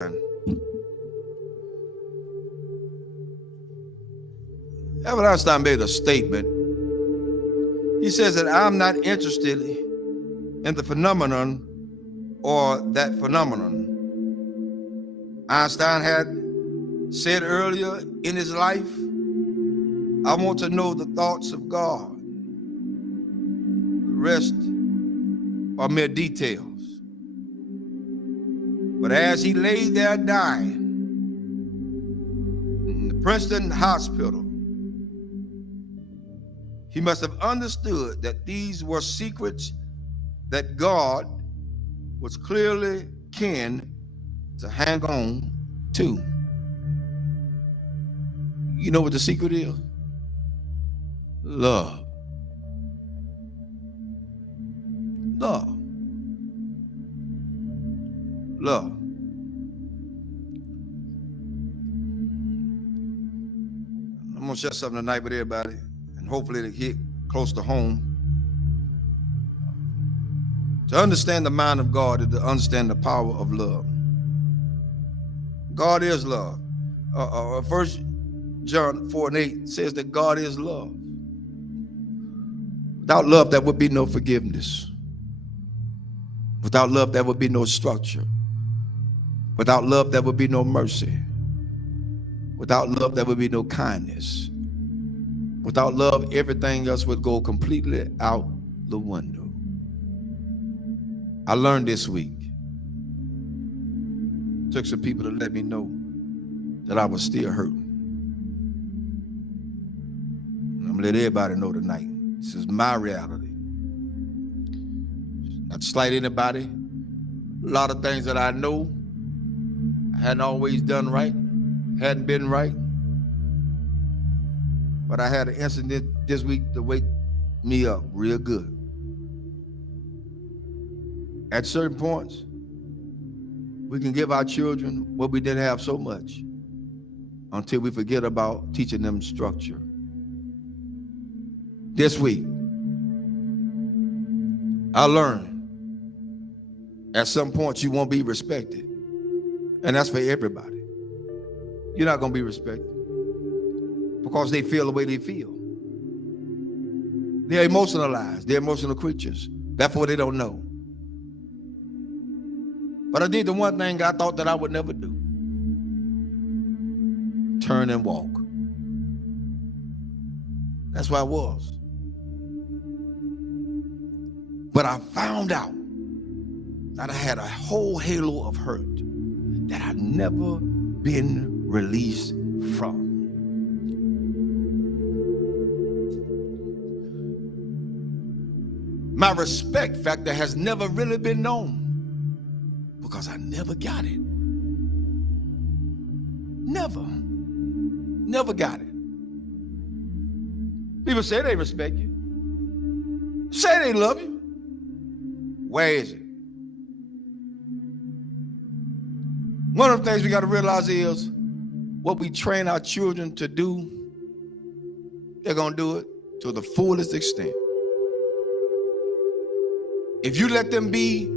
Albert Einstein made a statement. He says that I'm not interested in the phenomenon or that phenomenon. Einstein had said earlier in his life, I want to know the thoughts of God. The rest are mere details. But as he lay there dying in the Princeton hospital, he must have understood that these were secrets that God was clearly keen to hang on to. You know what the secret is? Love. Love. Love. I'm going to share something tonight with everybody, and hopefully it'll hit close to home. To understand the mind of God is to understand the power of love. God is love. 1 John 4:8 says that God is love. Without love, there would be no forgiveness. Without love, there would be no structure. Without love, there would be no mercy. Without love, there would be no kindness. Without love, everything else would go completely out the window. I learned this week. Took some people to let me know that I was still hurting. And I'm gonna let everybody know tonight. This is my reality. Not to slight anybody. A lot of things that I know I hadn't always done right, hadn't been right. But I had an incident this week to wake me up real good. At certain points, we can give our children what we didn't have so much until we forget about teaching them structure. This week, I learned at some point you won't be respected. And that's for everybody. You're not going to be respected because they feel the way they feel. They're emotionalized. They're emotional creatures. Therefore, they don't know. But I did the one thing I thought that I would never do. Turn and walk. That's where I was. But I found out that I had a whole halo of hurt that I'd never been released from. My respect factor has never really been known because I never got it. Never got it. People say they respect you. Say they love you. Where is it? One of the things we got to realize is what we train our children to do, they're going to do it to the fullest extent. If you let them be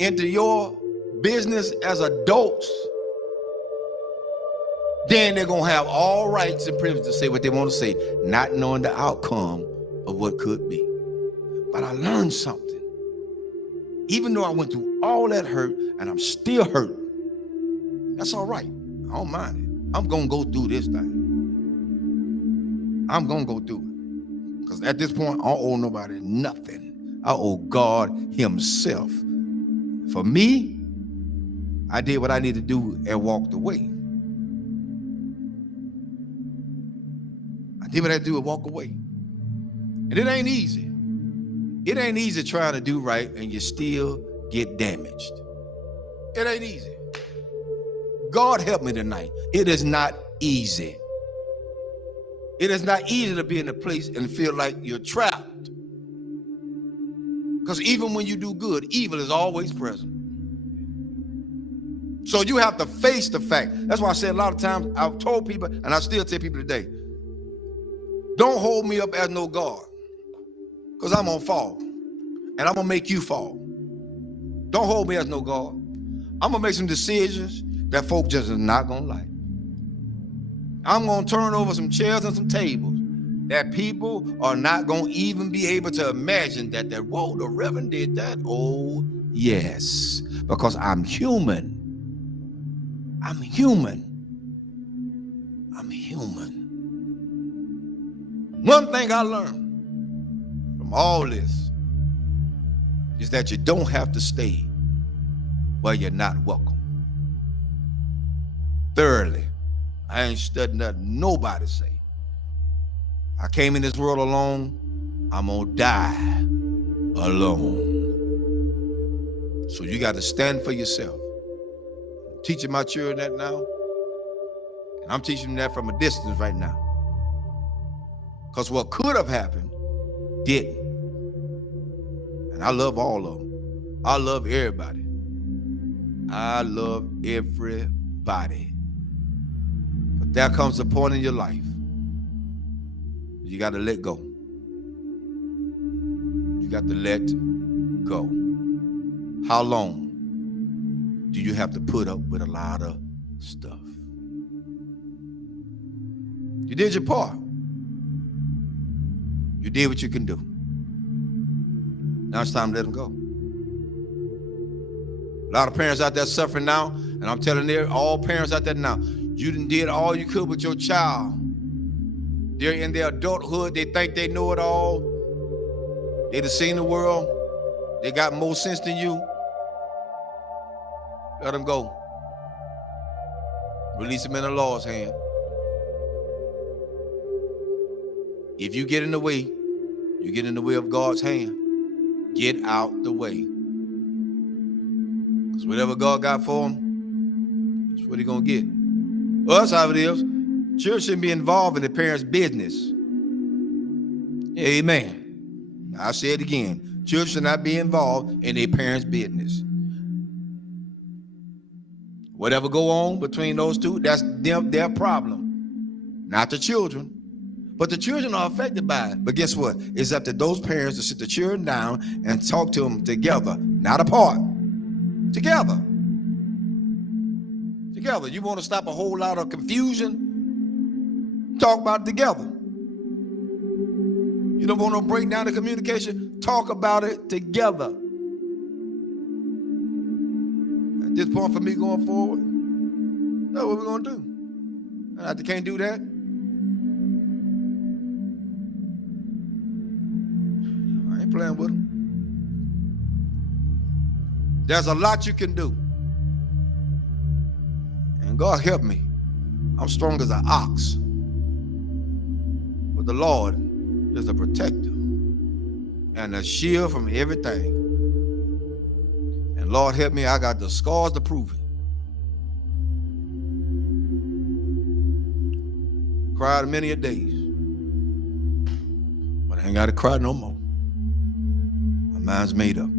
into your business as adults, then they're going to have all rights and privileges to say what they want to say, not knowing the outcome of what could be. But I learned something. Even though I went through all that hurt and I'm still hurt, that's all right. I don't mind it. I'm going to go through this thing. I'm going to go through it. Because at this point, I don't owe nobody nothing. I owe God himself. For me, I did what I needed to do and walked away. I did what I had to do and walk away. And it ain't easy. It ain't easy trying to do right and you still get damaged. It ain't easy. God help me tonight. It is not easy. It is not easy to be in a place and feel like you're trapped. Because even when you do good, evil is always present. So you have to face the fact. That's why I said a lot of times, I've told people, and I still tell people today, don't hold me up as no God. Because I'm going to fall. And I'm going to make you fall. Don't hold me as no God. I'm gonna make some decisions that folk just is not gonna like. I'm gonna turn over some chairs and some tables that people are not gonna even be able to imagine that whoa, the Reverend did that. Oh, yes, because I'm human. I'm human. I'm human. One thing I learned from all this is that you don't have to stay where you're not welcome. Thirdly, I ain't studying nothing nobody say. I came in this world alone. I'm gonna die alone. So you got to stand for yourself. I'm teaching my children that now, and I'm teaching them that from a distance right now. Because what could have happened didn't. And I love all of them. I love everybody. I love everybody. But there comes a point in your life you got to let go. You got to let go. How long do you have to put up with a lot of stuff? You did your part. You did what you can do. Now it's time to let them go. A lot of parents out there suffering now, and I'm telling all parents out there now, you done did all you could with your child. They're in their adulthood. They think they know it all. They done seen the world. They got more sense than you. Let them go. Release them in the Lord's hand. If you get in the way, you get in the way of God's hand. Get out the way. Because whatever God got for them, that's what he's going to get. Well, that's how it is. Children shouldn't be involved in the parents' business. Amen. I'll say it again. Children should not be involved in their parents' business. Whatever go on between those two, that's their problem. Not the children. But the children are affected by it. But guess what? It's up to those parents to sit the children down and talk to them together, not apart. Together. Together. You want to stop a whole lot of confusion? Talk about it together. You don't want to break down the communication? Talk about it together. At this point for me going forward, that's what we're going to do. And if they can't do that, I ain't playing with them. There's a lot you can do. And God help me. I'm strong as an ox. But the Lord is a protector and a shield from everything. And Lord help me, I got the scars to prove it. Cried many a days. But I ain't got to cry no more. My mind's made up.